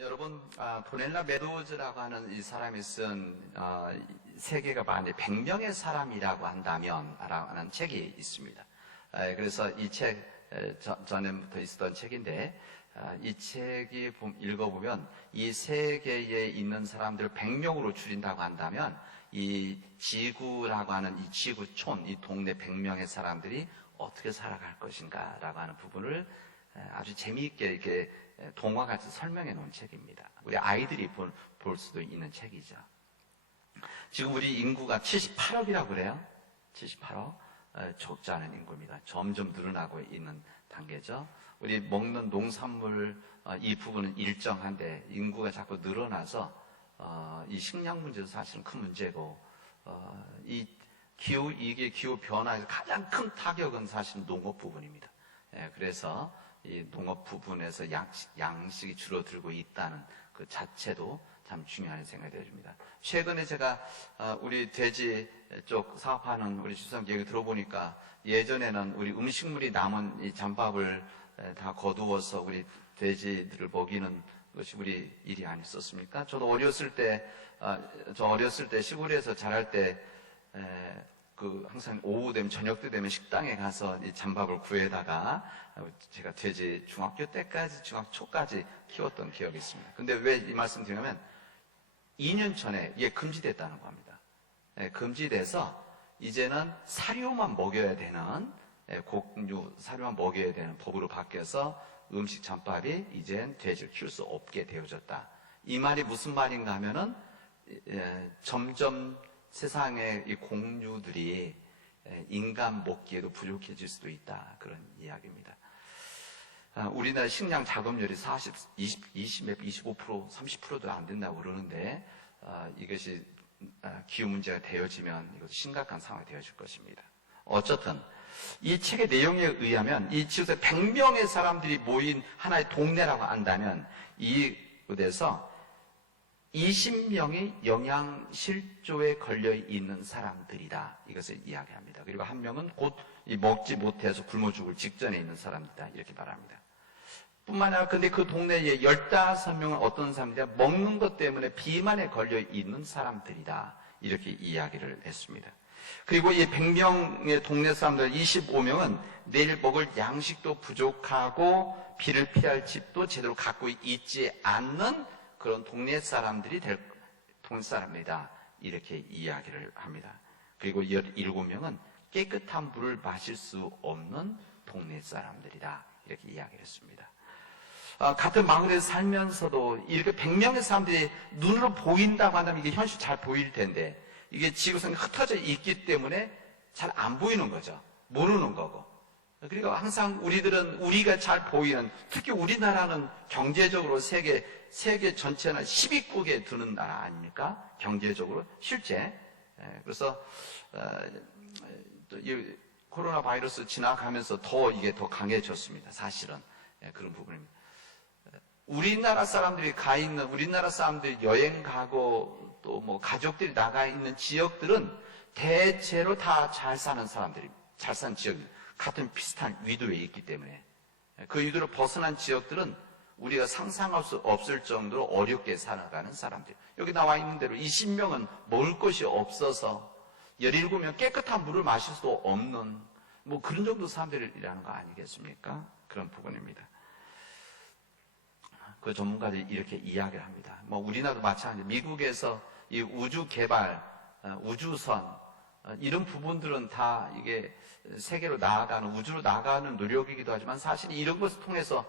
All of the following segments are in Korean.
여러분, 도넬라 메도우즈라고 하는 이 사람이 쓴 세계가 많은데 100명의 사람이라고 한다면 라는 책이 있습니다. 그래서 이 책 전에부터 있었던 책인데 이 책이 읽어보면 이 세계에 있는 사람들을 100명으로 줄인다고 한다면 이 지구라고 하는 이 지구촌, 이 동네 100명의 사람들이 어떻게 살아갈 것인가 라고 하는 부분을 아주 재미있게 이렇게 동화같이 설명해 놓은 책입니다. 우리 아이들이 볼 수도 있는 책이죠. 지금 우리 인구가 78억이라고 그래요. 78억. 적지 않은 인구입니다. 점점 늘어나고 있는 단계죠. 우리 먹는 농산물 이 부분은 일정한데 인구가 자꾸 늘어나서 이 식량 문제도 사실은 큰 문제고 이게 기후 변화에서 가장 큰 타격은 사실 농업 부분입니다. 그래서 이 농업 부분에서 양식이 줄어들고 있다는 그 자체도 참 중요한 생각이 되어집니다. 최근에 제가 우리 돼지 쪽 사업하는 우리 주상 얘기 들어보니까 예전에는 우리 음식물이 남은 이 잠밥을 다 거두어서 우리 돼지들을 먹이는 것이 우리 일이 아니었습니까? 저도 어렸을 때 시골에서 자랄 때 항상 오후 되면 저녁 때 되면 식당에 가서 이 잠밥을 구해다가 제가 돼지 중학교 초까지 키웠던 기억이 있습니다. 근데 왜 이 말씀 드리냐면 2년 전에 이게 금지됐다는 겁니다. 금지돼서 이제는 사료만 먹여야 되는 곡류 사료만 먹여야 되는 법으로 바뀌어서 음식 잠밥이 이젠 돼지를 키울 수 없게 되어졌다. 이 말이 무슨 말인가 하면은 점점 세상의 이 공유들이 인간 먹기에도 부족해질 수도 있다. 그런 이야기입니다. 우리나라 식량 자급률이 25%, 30%도 안 된다고 그러는데 이것이 기후 문제가 되어지면 이것도 심각한 상황이 되어질 것입니다. 어쨌든 이 책의 내용에 의하면 이 지구에 100명의 사람들이 모인 하나의 동네라고 한다면 이곳에서 20명이 영양실조에 걸려 있는 사람들이다. 이것을 이야기합니다. 그리고 한 명은 곧 먹지 못해서 굶어 죽을 직전에 있는 사람들이다. 이렇게 말합니다. 뿐만 아니라 근데 그 동네에 15명은 어떤 사람들이냐? 먹는 것 때문에 비만에 걸려 있는 사람들이다. 이렇게 이야기를 했습니다. 그리고 이 100명의 동네 사람들 25명은 내일 먹을 양식도 부족하고 비를 피할 집도 제대로 갖고 있지 않는 그런 동네 사람들이다. 이렇게 이야기를 합니다. 그리고 17명은 깨끗한 물을 마실 수 없는 동네 사람들이다. 이렇게 이야기를 했습니다. 같은 마을에서 살면서도 이렇게 100명의 사람들이 눈으로 보인다고 한다면 이게 현실 잘 보일 텐데 이게 지구상에 흩어져 있기 때문에 잘 안 보이는 거죠. 모르는 거고. 그러니까 항상 우리가 잘 보이는, 특히 우리나라는 경제적으로 세계 전체는 10위국에 드는 나라 아닙니까? 경제적으로 실제. 그래서 이 코로나 바이러스 지나가면서 이게 더 강해졌습니다. 사실은 그런 부분입니다. 우리나라 사람들이 우리나라 사람들이 여행 가고 또 뭐 가족들이 나가 있는 지역들은 대체로 다 잘 사는 지역입니다. 같은 비슷한 위도에 있기 때문에 그 위도를 벗어난 지역들은 우리가 상상할 수 없을 정도로 어렵게 살아가는 사람들. 여기 나와 있는 대로 20명은 먹을 것이 없어서 17명 깨끗한 물을 마실 수도 없는 뭐 그런 정도 사람들이라는 거 아니겠습니까? 그런 부분입니다. 그 전문가들이 이렇게 이야기를 합니다. 뭐 우리나라도 마찬가지. 미국에서 이 우주 개발, 우주선 이런 부분들은 다 이게 세계로 나아가는, 우주로 나아가는 노력이기도 하지만 사실 이런 것을 통해서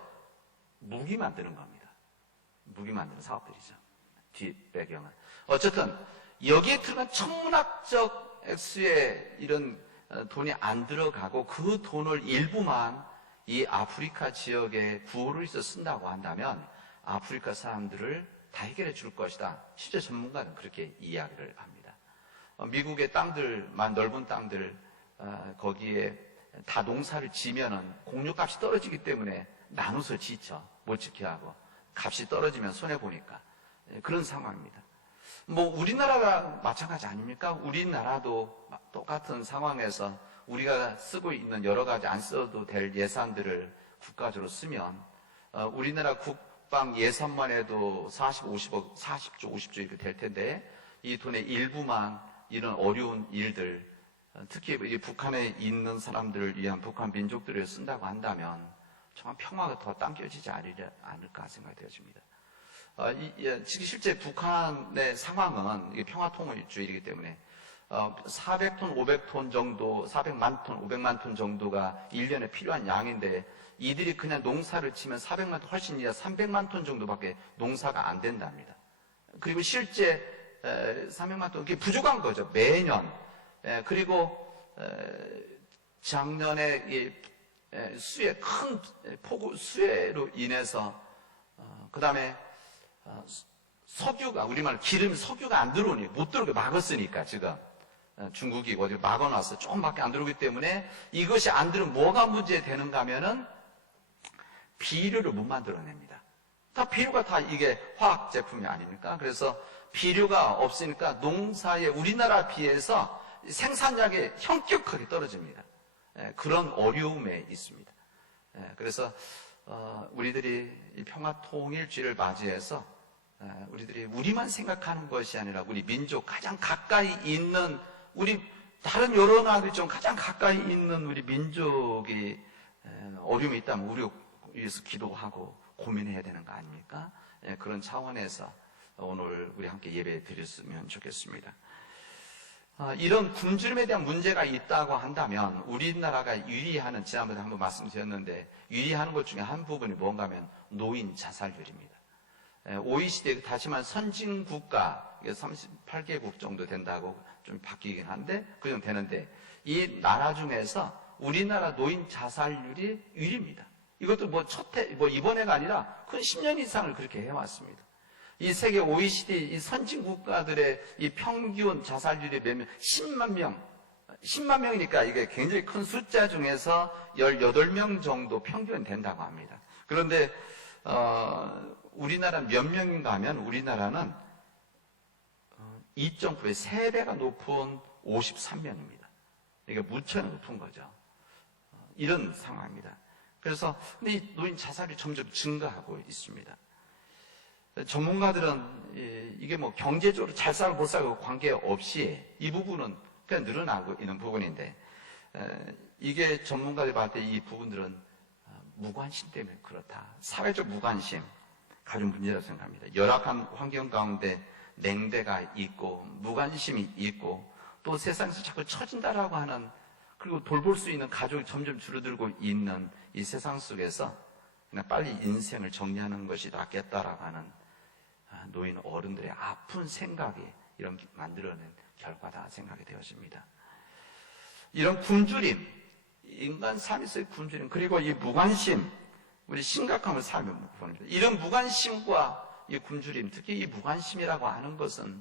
무기 만드는 겁니다. 무기 만드는 사업들이죠. 뒷배경은. 어쨌든 여기에 들어간 천문학적 액수의 이런 돈이 안 들어가고 그 돈을 일부만 이 아프리카 지역에 구호를 위해서 쓴다고 한다면 아프리카 사람들을 다 해결해 줄 것이다. 실제 전문가는 그렇게 이야기를 합니다. 미국의 땅들만 넓은 땅들 거기에 다 농사를 지면은 공유값이 떨어지기 때문에 나눠서 지쳐 못 지게 하고 값이 떨어지면 손해 보니까 그런 상황입니다. 뭐 우리나라가 마찬가지 아닙니까? 우리나라도 똑같은 상황에서 우리가 쓰고 있는 여러 가지 안 써도 될 예산들을 국가적으로 쓰면 우리나라 국방 예산만 해도 40, 50억, 40조, 50조 이렇게 될 텐데 이 돈의 일부만 이런 어려운 일들, 특히 이 북한에 있는 사람들을 위한 북한 민족들을 쓴다고 한다면 정말 평화가 더 당겨지지 않을까 생각되어집니다. 지금 실제 북한의 상황은 평화통일주의이기 때문에 400톤, 500톤 정도, 400만 톤, 500만 톤 정도가 1년에 필요한 양인데 이들이 그냥 농사를 치면 400만 톤 훨씬 이하 300만 톤 정도밖에 농사가 안 된답니다. 그리고 실제 300만 톤, 그게 부족한 거죠. 매년. 그리고 작년에 수해, 큰 폭우 수해로 인해서 그 다음에 석유가, 우리말 기름, 석유가 안 들어오니, 못 들어오게 막았으니까, 지금. 중국이 어디 막아놔서 조금밖에 안 들어오기 때문에 이것이 안 들으면 뭐가 문제되는가 하면은 비료를 못 만들어냅니다. 다 비료가 다 이게 화학 제품이 아닙니까? 그래서 비료가 없으니까 농사에 우리나라 비해서 생산량이 현격하게 떨어집니다. 그런 어려움에 있습니다. 그래서 우리들이 이 평화통일주의를 맞이해서 우리들이 우리만 생각하는 것이 아니라 우리 민족 가장 가까이 있는 우리 다른 여러 나라들 좀 가장 가까이 있는 우리 민족이 어려움이 있다면 우리 위해서 기도하고 고민해야 되는 거 아닙니까? 그런 차원에서 오늘 우리 함께 예배 드렸으면 좋겠습니다. 이런 굶주림에 대한 문제가 있다고 한다면 우리나라가 유리하는, 지난번에 한번 말씀드렸는데 유리하는 것 중에 한 부분이 뭔가 하면 노인 자살률입니다. OECD, 다시 말해 선진국가 38개국 정도 된다고 좀 바뀌긴 한데 그 정도 되는데 이 나라 중에서 우리나라 노인 자살률이 1위입니다. 이것도 뭐 이번에가 아니라 근 10년 이상을 그렇게 해왔습니다. 이 세계 OECD 이 선진국가들의 이 평균 자살률이 몇 명? 10만 명. 10만 명이니까 이게 굉장히 큰 숫자 중에서 18명 정도 평균 된다고 합니다. 그런데 우리나라는 몇 명인가 하면 우리나라는 2.9배, 3배가 높은 53명입니다. 이게 무척 높은 거죠. 이런 상황입니다. 그래서 근데 이 노인 자살이 점점 증가하고 있습니다. 전문가들은 이게 뭐 경제적으로 잘 살고 못 살고 관계없이 이 부분은 그냥 늘어나고 있는 부분인데 이게 전문가들이 봤을 때 이 부분들은 무관심 때문에 그렇다. 사회적 무관심 가장 문제라고 생각합니다. 열악한 환경 가운데 냉대가 있고 무관심이 있고 또 세상에서 자꾸 처진다라고 하는, 그리고 돌볼 수 있는 가족이 점점 줄어들고 있는 이 세상 속에서 그냥 빨리 인생을 정리하는 것이 낫겠다라고 하는 노인 어른들의 아픈 생각이 이런 만들어낸 결과다 생각이 되어집니다. 이런 굶주림, 인간 삶에서의 굶주림, 그리고 이 무관심, 우리 심각함을 살면 부분입니다. 이런 무관심과 이 굶주림, 특히 이 무관심이라고 하는 것은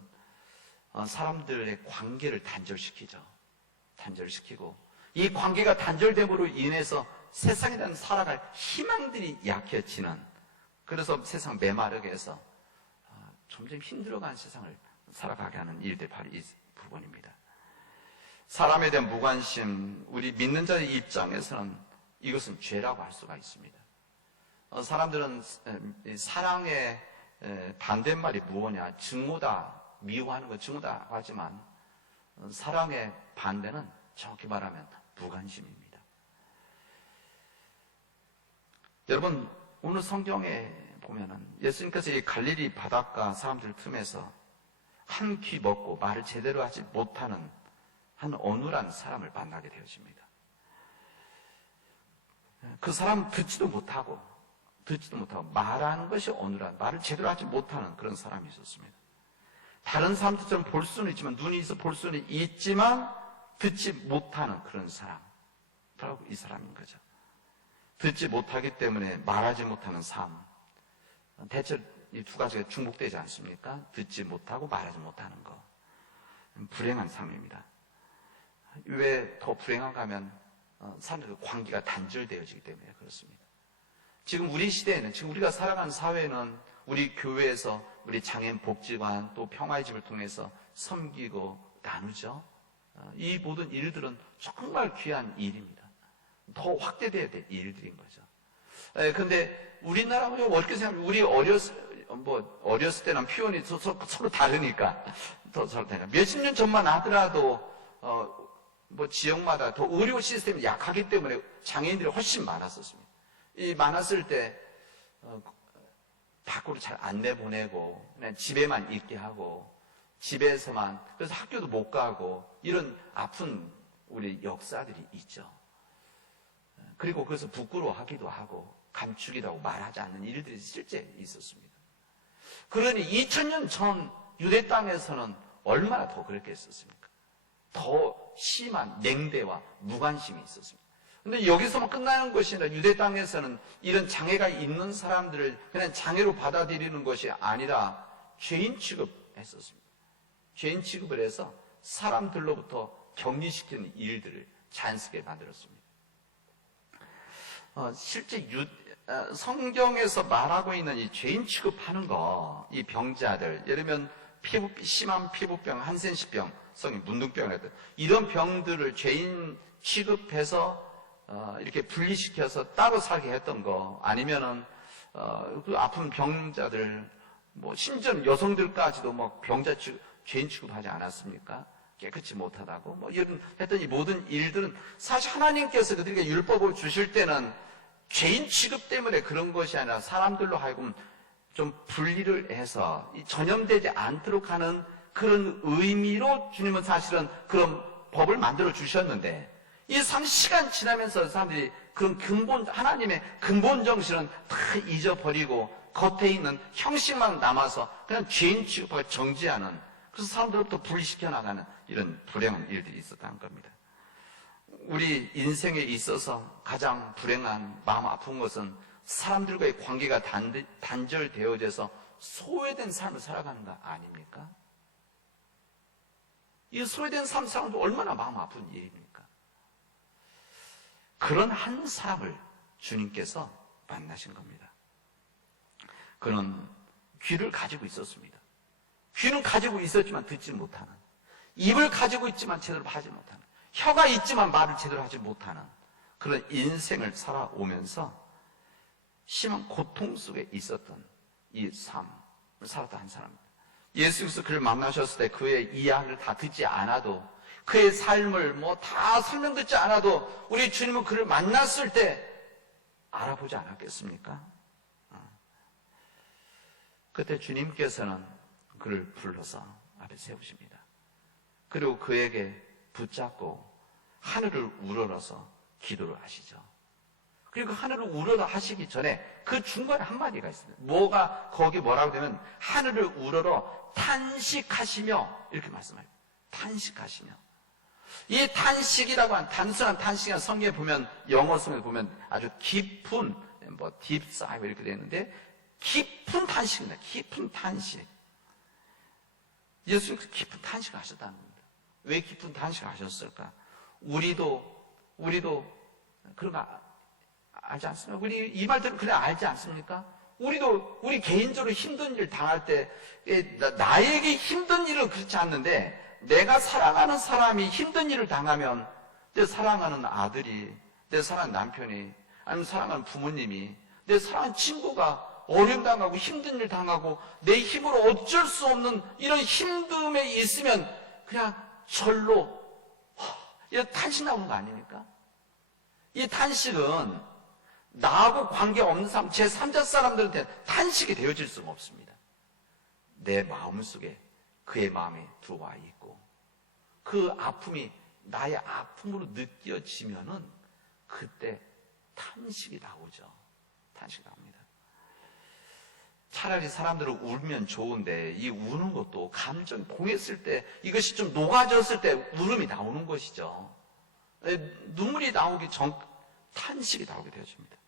사람들의 관계를 단절시키죠. 단절시키고 이 관계가 단절됨으로 인해서 세상에 대한 살아갈 희망들이 약해지는, 그래서 세상 메마르게 해서 점점 힘들어가는 세상을 살아가게 하는 일들이 바로 이 부분입니다. 사람에 대한 무관심, 우리 믿는 자의 입장에서는 이것은 죄라고 할 수가 있습니다. 사람들은 사랑의 반대말이 무엇이냐, 증오다, 미워하는 거 증오다 하지만 사랑의 반대는 정확히 말하면 무관심입니다. 여러분, 오늘 성경에 보면은 예수님께서 이 갈릴리 바닷가 사람들 틈에서 한 귀 먹고 말을 제대로 하지 못하는 한 어눌한 사람을 만나게 되어집니다. 그 사람 듣지도 못하고 말하는 것이 어눌한, 말을 제대로 하지 못하는 그런 사람이 있었습니다. 다른 사람들처럼 볼 수는 있지만, 눈이 있어 볼 수는 있지만 듣지 못하는 그런 사람, 바로 이 사람인 거죠. 듣지 못하기 때문에 말하지 못하는 삶, 대체 이 두 가지가 중복되지 않습니까? 듣지 못하고 말하지 못하는 거, 불행한 삶입니다. 왜 더 불행한가 하면 사람들의 관계가 단절되어지기 때문에 그렇습니다. 지금 우리 시대에는, 지금 우리가 살아가는 사회는 우리 교회에서 우리 장애인 복지관 또 평화의 집을 통해서 섬기고 나누죠. 이 모든 일들은 정말 귀한 일입니다. 더 확대돼야 될 일들인 거죠. 근데 우리나라가 좀 어렵게 생각하면 우리 어렸을 때는 표현이 서로 다르니까 서로 다르니까 몇십 년 전만 하더라도 지역마다 더 의료 시스템이 약하기 때문에 장애인들이 훨씬 많았었습니다. 이 많았을 때 밖으로 잘 안 내보내고 그냥 집에만 있게 하고 집에서만 그래서 학교도 못 가고 이런 아픈 우리 역사들이 있죠. 그리고 그래서 부끄러워하기도 하고 감추기도 하고 말하지 않는 일들이 실제 있었습니다. 그러니 2000년 전 유대 땅에서는 얼마나 더 그랬겠습니까? 더 심한 냉대와 무관심이 있었습니다. 근데 여기서만 끝나는 것이 아니라 유대 땅에서는 이런 장애가 있는 사람들을 그냥 장애로 받아들이는 것이 아니라 죄인 취급했었습니다. 죄인 취급을 해서 사람들로부터 격리시키는 일들을 자연스럽게 만들었습니다. 실제 성경에서 말하고 있는 이 죄인 취급하는 거, 이 병자들, 예를 들면 심한 피부병, 한센시병, 문둥병 같은 이런 병들을 죄인 취급해서 이렇게 분리시켜서 따로 살게 했던 거, 아니면은 그 아픈 병자들, 심지어 여성들까지도 병자 취급, 죄인 취급하지 않았습니까? 깨끗이 못하다고 이런 했던 이 모든 일들은 사실 하나님께서 그들에게 율법을 주실 때는 죄인 취급 때문에 그런 것이 아니라 사람들로 하여금 좀 분리를 해서 전염되지 않도록 하는 그런 의미로 주님은 사실은 그런 법을 만들어 주셨는데, 이 시간 지나면서 사람들이 그런 하나님의 근본 정신은 다 잊어버리고 겉에 있는 형식만 남아서 그냥 죄인 취급하고 정지하는, 그래서 사람들로부터 분리시켜 나가는 이런 불행한 일들이 있었다는 겁니다. 우리 인생에 있어서 가장 불행한 마음 아픈 것은 사람들과의 관계가 단절되어져서 소외된 삶을 살아가는 거 아닙니까? 이 소외된 삶 사람도 얼마나 마음 아픈 일입니까? 그런 한 사람을 주님께서 만나신 겁니다. 그는 귀를 가지고 있었습니다. 귀는 가지고 있었지만 듣지 못하는, 입을 가지고 있지만 제대로 하지 못하는, 혀가 있지만 말을 제대로 하지 못하는 그런 인생을 살아오면서 심한 고통 속에 있었던 이 삶을 살았던 한 사람입니다. 예수께서 그를 만나셨을 때 그의 이야기를 다 듣지 않아도, 그의 삶을 다 설명 듣지 않아도 우리 주님은 그를 만났을 때 알아보지 않았겠습니까? 그때 주님께서는 그를 불러서 앞에 세우십니다. 그리고 그에게 붙잡고 하늘을 우러러서 기도를 하시죠. 그리고 하늘을 우러러 하시기 전에 그 중간에 한마디가 있습니다. 거기 뭐라고 되면 하늘을 우러러 탄식하시며 이렇게 말씀해요. 탄식하시며. 이 탄식이라고 하는 단순한 탄식이나 성경에 보면, 영어 성경에 보면 아주 깊은 deep sigh 이렇게 되어 있는데 깊은 탄식입니다. 깊은 탄식. 예수님께서 깊은 탄식을 하셨다는 겁니다. 왜 깊은 탄식을 하셨을까? 우리도 그런 거 알지 않습니까? 우리 이 말들은 그래 알지 않습니까? 우리 개인적으로 힘든 일 당할 때, 나에게 힘든 일은 그렇지 않는데, 내가 사랑하는 사람이 힘든 일을 당하면, 내 사랑하는 아들이, 내 사랑하는 남편이, 아니면 사랑하는 부모님이, 내 사랑하는 친구가 어려움 당하고 힘든 일 당하고 내 힘으로 어쩔 수 없는 이런 힘듦에 있으면 그냥 절로 이런 탄식 나오는 거 아닙니까? 이 탄식은 나하고 관계없는 사람, 제3자 사람들한테 탄식이 되어질 수가 없습니다. 내 마음속에 그의 마음이 들어와 있고 그 아픔이 나의 아픔으로 느껴지면은 그때 탄식이 나오죠. 탄식이 나옵니다. 차라리 사람들은 울면 좋은데 이 우는 것도 감정 봉했을 때, 이것이 좀 녹아졌을 때 울음이 나오는 것이죠. 눈물이 나오기 전 탄식이 나오게 되어집니다.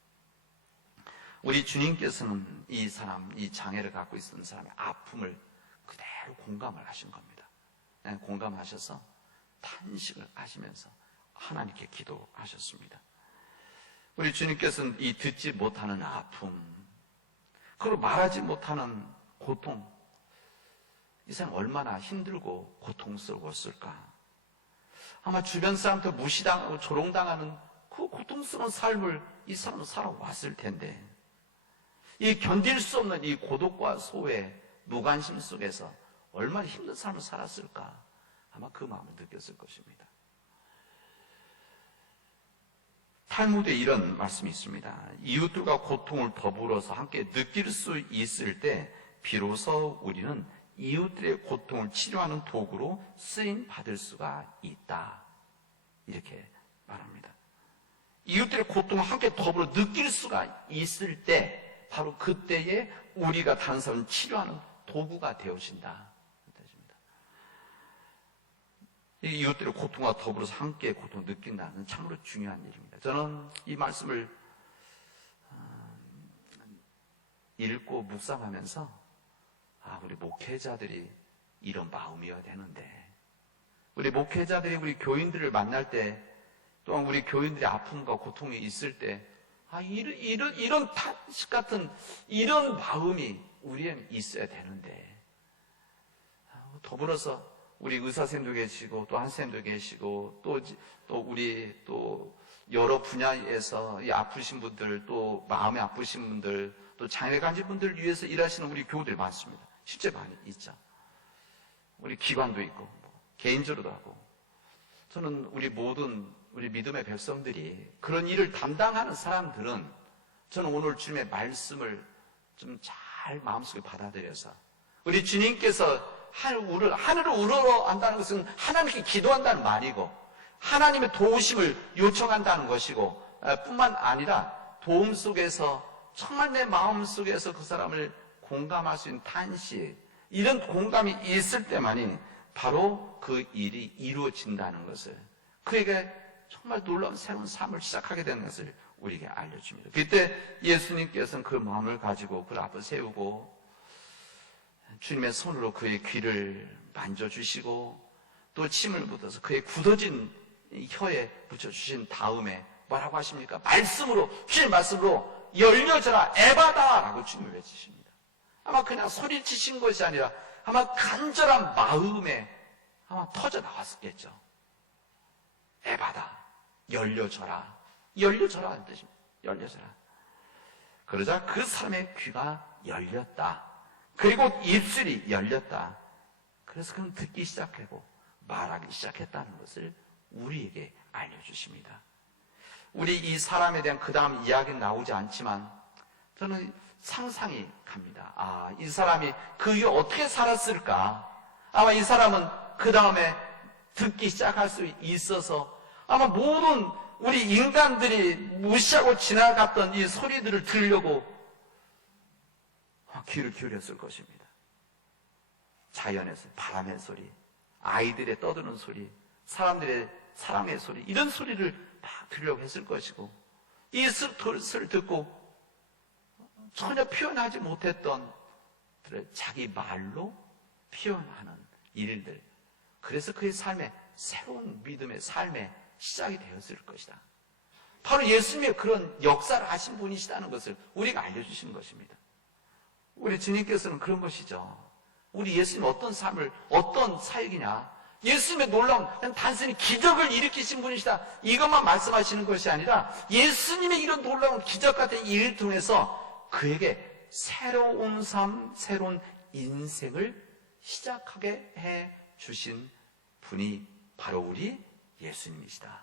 우리 주님께서는 이 사람, 이 장애를 갖고 있는 사람의 아픔을 그대로 공감을 하신 겁니다. 공감하셔서 탄식을 하시면서 하나님께 기도하셨습니다. 우리 주님께서는 이 듣지 못하는 아픔, 그리고 말하지 못하는 고통, 이 사람 얼마나 힘들고 고통스러웠을까. 아마 주변 사람한테 무시당하고 조롱당하는 그 고통스러운 삶을 이 사람은 살아왔을 텐데, 이 견딜 수 없는 이 고독과 소외, 무관심 속에서 얼마나 힘든 삶을 살았을까? 아마 그 마음을 느꼈을 것입니다. 탈무드에 이런 말씀이 있습니다. 이웃들과 고통을 더불어서 함께 느낄 수 있을 때 비로소 우리는 이웃들의 고통을 치료하는 도구로 쓰임 받을 수가 있다. 이렇게 말합니다. 이웃들의 고통을 함께 더불어 느낄 수가 있을 때 바로 그때에 우리가 다른 사람을 치료하는 도구가 되어진다. 이웃들의 고통과 더불어서 함께 고통을 느낀다는 참으로 중요한 일입니다. 저는 이 말씀을 읽고 묵상하면서 우리 목회자들이 이런 마음이어야 되는데, 우리 목회자들이 우리 교인들을 만날 때, 또한 우리 교인들의 아픔과 고통이 있을 때, 이런 탄식 같은 이런 마음이 우리에는 있어야 되는데, 더불어서 우리 의사선생님도 계시고 또 한선생님도 계시고 또 우리 또 여러 분야에서 이 아프신 분들, 또 마음이 아프신 분들, 또 장애 가진 분들을 위해서 일하시는 우리 교우들이 많습니다. 실제 많이 있죠. 우리 기관도 있고 개인적으로도 하고. 저는 우리 모든 우리 믿음의 백성들이 그런 일을 담당하는 사람들은 저는 오늘 주님의 말씀을 좀 잘 마음속에 받아들여서, 우리 주님께서 하늘을 우러러 한다는 것은 하나님께 기도한다는 말이고 하나님의 도우심을 요청한다는 것이고, 뿐만 아니라 도움 속에서 정말 내 마음 속에서 그 사람을 공감할 수 있는 탄식, 이런 공감이 있을 때만이 바로 그 일이 이루어진다는 것을, 그에게 정말 놀라운 새로운 삶을 시작하게 되는 것을 우리에게 알려줍니다. 그때 예수님께서는 그 마음을 가지고 그를 앞에 세우고 주님의 손으로 그의 귀를 만져주시고 또 침을 묻어서 그의 굳어진 혀에 붙여주신 다음에 뭐라고 하십니까? 말씀으로, 주님 말씀으로 열려져라 에바다 라고 주님을 외치십니다. 아마 그냥 소리치신 것이 아니라 아마 간절한 마음에 아마 터져 나왔겠죠. 에바다, 열려져라, 열려져라 하는 뜻입니다. 열려져라. 그러자 그 사람의 귀가 열렸다. 그리고 입술이 열렸다. 그래서 그는 듣기 시작하고 말하기 시작했다는 것을 우리에게 알려주십니다. 우리 이 사람에 대한 그 다음 이야기는 나오지 않지만 저는 상상이 갑니다. 이 사람이 그 이후에 어떻게 살았을까? 아마 이 사람은 그 다음에 듣기 시작할 수 있어서 아마 모든 우리 인간들이 무시하고 지나갔던 이 소리들을 들으려고 귀를 기울였을 것입니다. 자연에서 바람의 소리, 아이들의 떠드는 소리, 사람들의 사랑의 소리, 이런 소리를 막 들으려고 했을 것이고, 이 소리를 듣고 전혀 표현하지 못했던 자기 말로 표현하는 일들, 그래서 그의 삶에 새로운 믿음의 삶의 시작이 되었을 것이다. 바로 예수님의 그런 역사를 하신 분이시다는 것을 우리가 알려주시는 것입니다. 우리 주님께서는 그런 것이죠. 우리 예수님 어떤 삶을, 어떤 사역이냐, 예수님의 놀라운 그냥 단순히 기적을 일으키신 분이시다, 이것만 말씀하시는 것이 아니라 예수님의 이런 놀라운 기적 같은 일을 통해서 그에게 새로운 삶, 새로운 인생을 시작하게 해 주신 분이 바로 우리 예수님이시다.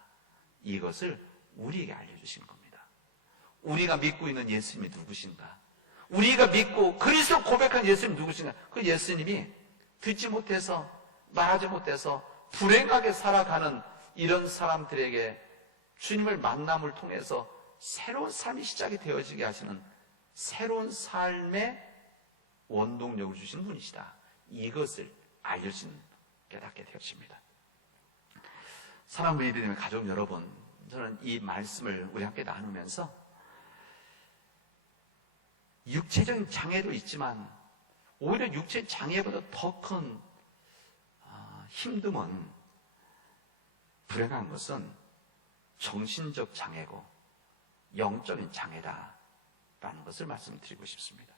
이것을 우리에게 알려주신 겁니다. 우리가 믿고 있는 예수님이 누구신가? 우리가 믿고 그리스도 고백한 예수님 누구신가? 그 예수님이 듣지 못해서, 말하지 못해서 불행하게 살아가는 이런 사람들에게 주님을 만남을 통해서 새로운 삶이 시작이 되어지게 하시는 새로운 삶의 원동력을 주신 분이시다. 이것을 알려진 깨닫게 되었습니다. 사랑하는 믿음의 가족 여러분, 저는 이 말씀을 우리 함께 나누면서 육체적인 장애도 있지만 오히려 육체 장애보다 더 큰 힘듦은, 불행한 것은 정신적 장애고 영적인 장애다라는 것을 말씀드리고 싶습니다.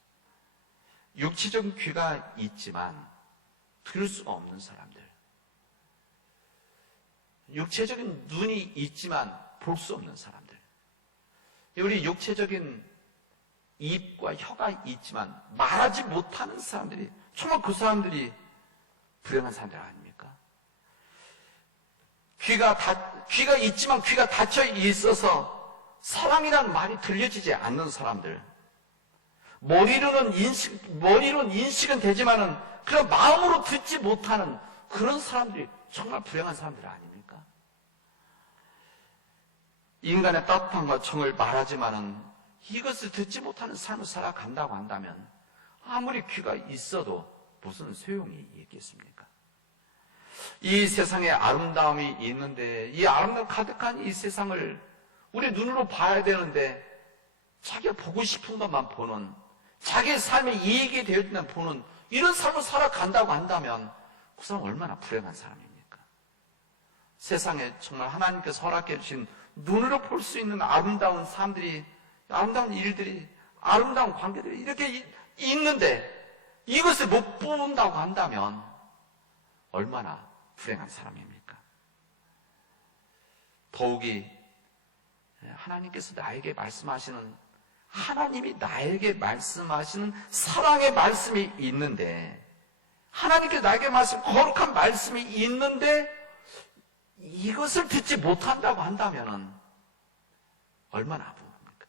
육체적인 귀가 있지만 들을 수가 없는 사람들, 육체적인 눈이 있지만 볼 수 없는 사람들, 우리 육체적인 입과 혀가 있지만 말하지 못하는 사람들이, 정말 그 사람들이 불행한 사람들 아닙니까? 귀가 있지만 귀가 닫혀 있어서 사랑이라는 말이 들려지지 않는 사람들, 머리로는 인식은 되지만은 그런 마음으로 듣지 못하는 그런 사람들이 정말 불행한 사람들 아닙니까? 인간의 따뜻함과 정을 말하지만은 이것을 듣지 못하는 삶을 살아간다고 한다면 아무리 귀가 있어도 무슨 소용이 있겠습니까? 이 세상에 아름다움이 있는데 이 아름다움 가득한 이 세상을 우리 눈으로 봐야 되는데 자기가 보고 싶은 것만 보는, 자기의 삶에 이익이 되어진다면 보는 이런 삶을 살아간다고 한다면 그 사람은 얼마나 불행한 사람입니까? 세상에 정말 하나님께서 허락해 주신 눈으로 볼 수 있는 아름다운 삶들이, 아름다운 일들이, 아름다운 관계들이 이렇게 있는데 이것을 못 본다고 한다면 얼마나 불행한 사람입니까? 더욱이 하나님께서 나에게 말씀하시는, 하나님이 나에게 말씀하시는 사랑의 말씀이 있는데, 하나님께서 나에게 거룩한 말씀이 있는데 이것을 듣지 못한다고 한다면 얼마나 아픈 겁니까?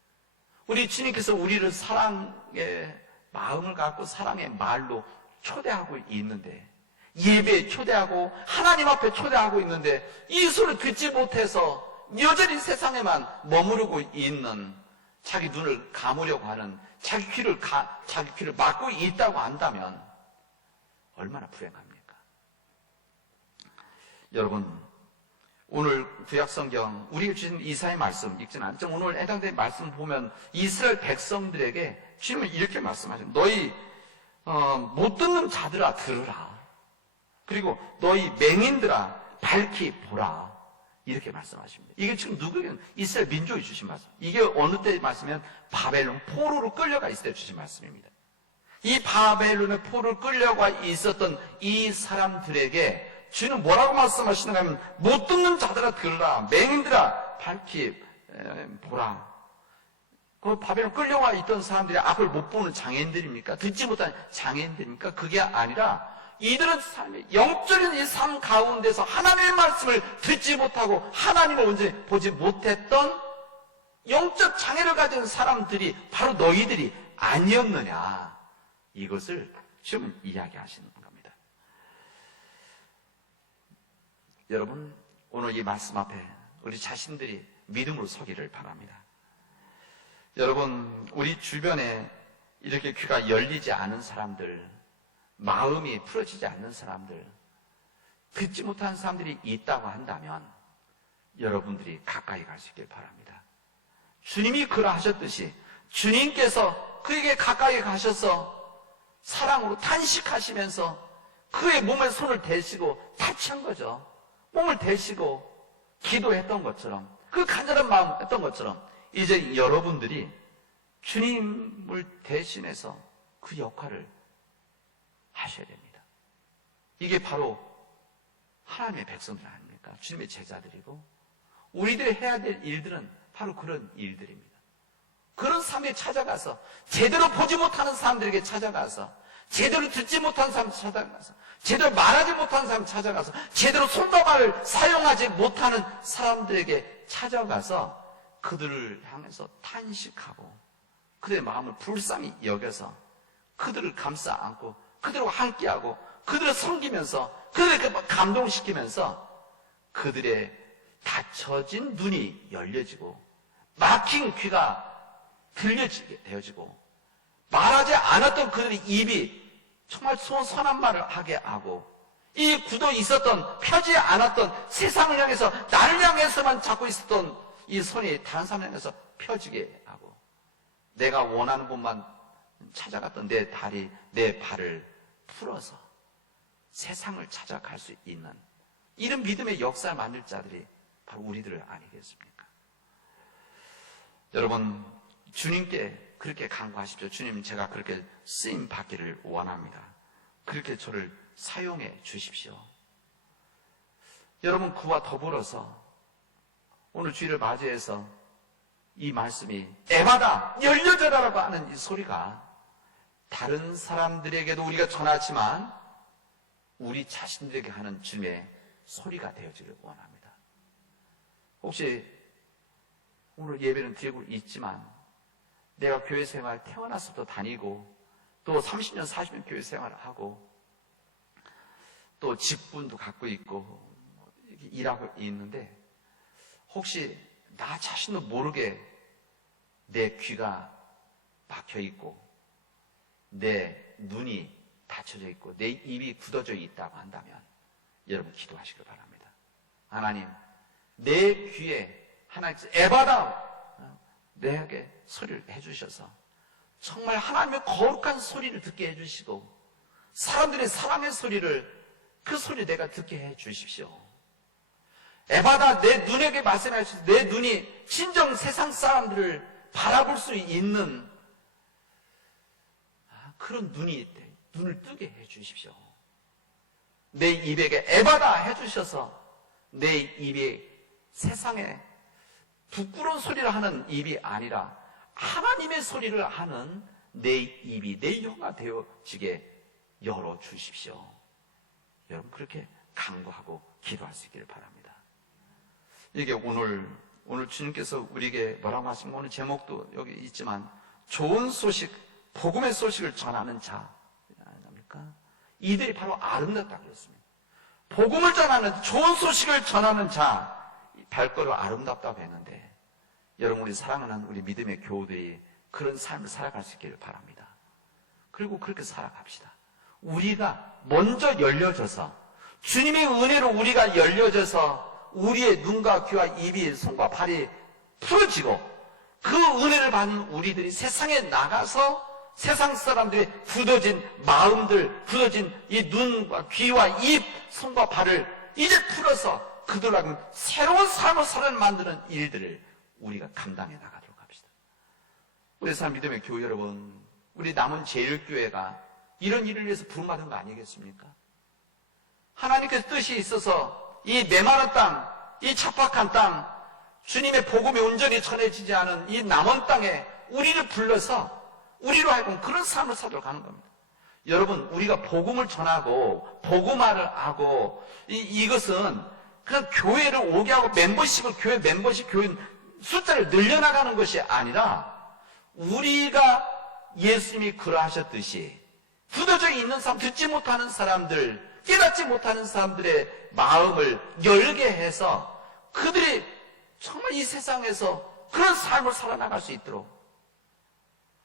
우리 주님께서 우리를 사랑의 마음을 갖고 사랑의 말로 초대하고 있는데, 예배에 초대하고 하나님 앞에 초대하고 있는데 이 소리를 듣지 못해서 여전히 세상에만 머무르고 있는, 자기 눈을 감으려고 하는, 자기 귀를 막고 있다고 한다면 얼마나 불행합니까? 여러분, 오늘 구약성경 우리가 주신 이사의 말씀 읽지는 않지만 오늘 해당된 말씀 보면 이스라엘 백성들에게 주님은 이렇게 말씀하십니다. 너희 못 듣는 자들아 들으라. 그리고 너희 맹인들아 밝히 보라. 이렇게 말씀하십니다. 이게 지금 누구에게? 이스라엘 민족이 주신 말씀. 이게 어느 때 말씀이면 바벨론 포로로 끌려가 있을 때 주신 말씀입니다. 이 바벨론의 포로로 끌려가 있었던 이 사람들에게 주는 뭐라고 말씀하시는가 하면 못 듣는 자들아 들으라, 맹인들아 밝히 보라. 그 바벨론 끌려와 있던 사람들이 앞을 못 보는 장애인들입니까? 듣지 못하는 장애인들입니까? 그게 아니라 이들은 삶의 영적인 이 삶 가운데서 하나님의 말씀을 듣지 못하고 하나님을 온전히 보지 못했던 영적 장애를 가진 사람들이 바로 너희들이 아니었느냐, 이것을 지금 이야기하시는 겁니다. 여러분, 오늘 이 말씀 앞에 우리 자신들이 믿음으로 서기를 바랍니다. 여러분, 우리 주변에 이렇게 귀가 열리지 않은 사람들, 마음이 풀어지지 않는 사람들, 듣지 못하는 사람들이 있다고 한다면 여러분들이 가까이 갈 수 있길 바랍니다. 주님이 그러하셨듯이 주님께서 그에게 가까이 가셔서 사랑으로 탄식하시면서 그의 몸에 손을 대시고 타치한 거죠. 몸을 대시고 기도했던 것처럼, 그 간절한 마음 했던 것처럼 이제 여러분들이 주님을 대신해서 그 역할을 하셔야 됩니다. 이게 바로 하나님의 백성들 아닙니까? 주님의 제자들이고 우리들이 해야 될 일들은 바로 그런 일들입니다. 그런 삶에 찾아가서 제대로 보지 못하는 사람들에게 찾아가서 제대로 듣지 못하는 사람 찾아가서 제대로 말하지 못하는 사람 찾아가서 제대로 손과 발을 사용하지 못하는 사람들에게 찾아가서 그들을 향해서 탄식하고 그들의 마음을 불쌍히 여겨서 그들을 감싸 안고 그들과 함께하고 그들을 섬기면서 그들을 감동시키면서 그들의 닫혀진 눈이 열려지고 막힌 귀가 들려지게 되어지고 말하지 않았던 그들의 입이 정말 선한 말을 하게 하고 이 굳어 있었던 펴지 않았던 세상을 향해서 나를 향해서만 잡고 있었던 이 손이 다른 사람을 향해서 펴지게 하고 내가 원하는 곳만 찾아갔던 내 다리, 내 발을 풀어서 세상을 찾아갈 수 있는 이런 믿음의 역사를 만들 자들이 바로 우리들 아니겠습니까? 여러분, 주님께 그렇게 간구하십시오. 주님, 제가 그렇게 쓰임 받기를 원합니다. 그렇게 저를 사용해 주십시오. 여러분, 그와 더불어서 오늘 주일을 맞이해서 이 말씀이 에바다, 열려져라라고 하는 이 소리가 다른 사람들에게도 우리가 전하지만 우리 자신들에게 하는 주님의 소리가 되어지길 원합니다. 혹시 오늘 예배는 드리고 있지만 내가 교회 생활 태어나서부터 다니고 또 30년, 40년 교회 생활을 하고 또 직분도 갖고 있고 일하고 있는데 혹시 나 자신도 모르게 내 귀가 막혀 있고 내 눈이 닫혀져 있고 내 입이 굳어져 있다고 한다면 여러분 기도하시길 바랍니다. 하나님, 내 귀에 하나님께서 에바다 내게 소리를 해주셔서 정말 하나님의 거룩한 소리를 듣게 해주시고 사람들의 사랑의 소리를 그 소리 내가 듣게 해주십시오. 에바다 내 눈에게 말씀하셔서 내 눈이 진정 세상 사람들을 바라볼 수 있는 그런 눈을 뜨게 해주십시오. 내 입에게 에바다 해주셔서 내 입이 세상에 부끄러운 소리를 하는 입이 아니라 하나님의 소리를 하는 내 입이 내 혀가 되어지게 열어주십시오. 여러분 그렇게 간구하고 기도할 수 있기를 바랍니다. 이게 오늘 주님께서 우리에게 뭐라고 하시면 오늘 제목도 여기 있지만 좋은 소식, 복음의 소식을 전하는 자 아닙니까? 이들이 바로 아름답다고 그랬습니다. 복음을 전하는 좋은 소식을 전하는 자 발걸음 아름답다고 했는데 여러분 우리 사랑하는 우리 믿음의 교우들이 그런 삶을 살아갈 수 있기를 바랍니다. 그리고 그렇게 살아갑시다. 우리가 먼저 열려져서 주님의 은혜로 우리가 열려져서 우리의 눈과 귀와 입이 손과 발이 풀어지고 그 은혜를 받는 우리들이 세상에 나가서 세상 사람들의 굳어진 마음들, 굳어진 이 눈과 귀와 입, 손과 발을 이제 풀어서 그들하고 새로운 삶을 만드는 일들을 우리가 감당해 나가도록 합시다. 우리 사람 믿음의 교회 여러분, 우리 남은 제일교회가 이런 일을 위해서 부름받은 거 아니겠습니까? 하나님께서 뜻이 있어서 이 메마른 땅, 이 척박한 땅, 주님의 복음이 온전히 전해지지 않은 이 남은 땅에 우리를 불러서 우리로 하여금 그런 삶을 살도록 하는 겁니다. 여러분, 우리가 복음을 전하고 복음화를 하고 이것은 그냥 교회를 오게 하고 교회 멤버십, 교회 숫자를 늘려나가는 것이 아니라 우리가 예수님이 그러하셨듯이 굳어져 있는 사람, 듣지 못하는 사람들, 깨닫지 못하는 사람들의 마음을 열게 해서 그들이 정말 이 세상에서 그런 삶을 살아나갈 수 있도록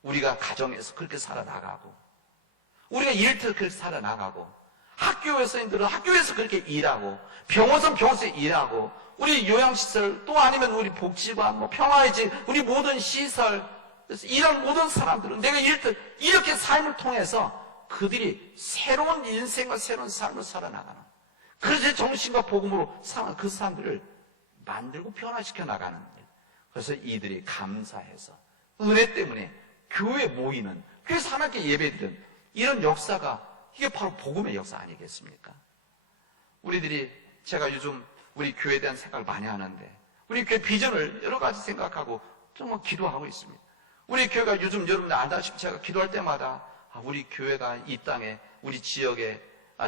우리가 가정에서 그렇게 살아나가고 우리가 일터 그렇게 살아나가고 학교에서인들은 학교에서 그렇게 일하고 병원은 병원에서 일하고 우리 요양시설 또 아니면 우리 복지관, 평화의 집, 우리 모든 시설 이런 모든 사람들은 내가 이렇게 삶을 통해서 그들이 새로운 인생과 새로운 삶을 살아나가는 그래서 정신과 복음으로 사는 그 사람들을 만들고 변화시켜 나가는 거예요. 그래서 이들이 감사해서 은혜 때문에 교회에 모이는 교회에서 하나님께 예배드리는 이런 역사가 이게 바로 복음의 역사 아니겠습니까? 우리들이 제가 요즘 우리 교회에 대한 생각을 많이 하는데 우리 교회 비전을 여러 가지 생각하고 정말 기도하고 있습니다. 우리 교회가 요즘 여러분들 알다시피 제가 기도할 때마다 우리 교회가 이 땅에 우리 지역에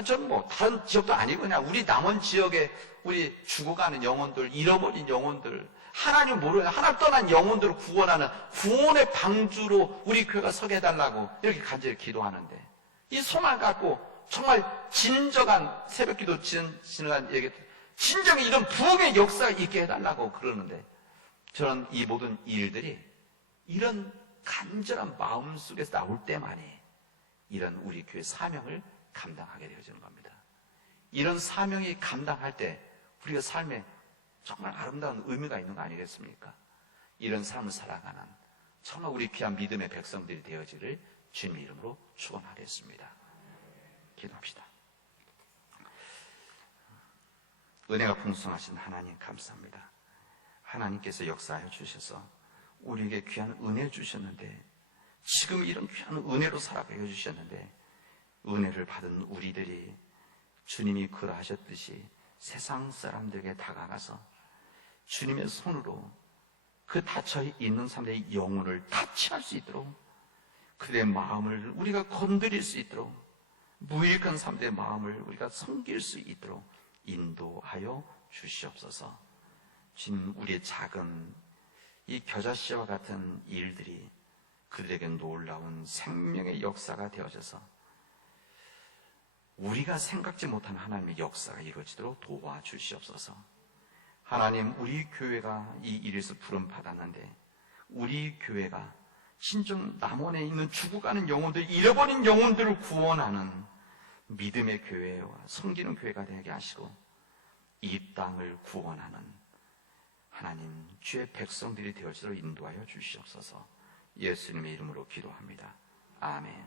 전 다른 지역도 아니고 그냥 우리 남원 지역에 우리 죽어가는 영혼들, 잃어버린 영혼들, 하나님 모르는 하나님 떠난 영혼들을 구원하는 구원의 방주로 우리 교회가 서게 해달라고 이렇게 간절히 기도하는데 이 소망을 갖고 정말 진정한 새벽기도 진정한 얘기, 진정한 이런 부흥의 역사가 있게 해달라고 그러는데 저는 이 모든 일들이 이런 간절한 마음 속에서 나올 때만이 이런 우리 교회 사명을 감당하게 되어지는 겁니다. 이런 사명이 감당할 때 우리가 삶에 정말 아름다운 의미가 있는 거 아니겠습니까? 이런 삶을 살아가는 정말 우리 귀한 믿음의 백성들이 되어지를 주님 이름으로 축원하겠습니다. 기도합시다. 은혜가 풍성하신 하나님 감사합니다. 하나님께서 역사하여 주셔서 우리에게 귀한 은혜 주셨는데 지금 이런 귀한 은혜로 살아가 해주셨는데 은혜를 받은 우리들이 주님이 그러하셨듯이 세상 사람들에게 다가가서 주님의 손으로 그 닫혀 있는 사람들의 영혼을 타치할 수 있도록, 그들의 마음을 우리가 건드릴 수 있도록, 무익한 사람들의 마음을 우리가 섬길 수 있도록 인도하여 주시옵소서. 주님, 우리의 작은 이 겨자씨와 같은 일들이 그들에게 놀라운 생명의 역사가 되어져서 우리가 생각지 못한 하나님의 역사가 이루어지도록 도와주시옵소서. 하나님, 우리 교회가 이 일에서 부름받았는데 우리 교회가 신정 남원에 있는 죽어가는 영혼들, 잃어버린 영혼들을 구원하는 믿음의 교회와 섬기는 교회가 되게 하시고 이 땅을 구원하는 하나님 주의 백성들이 되어지도록 인도하여 주시옵소서. 예수님의 이름으로 기도합니다. 아멘.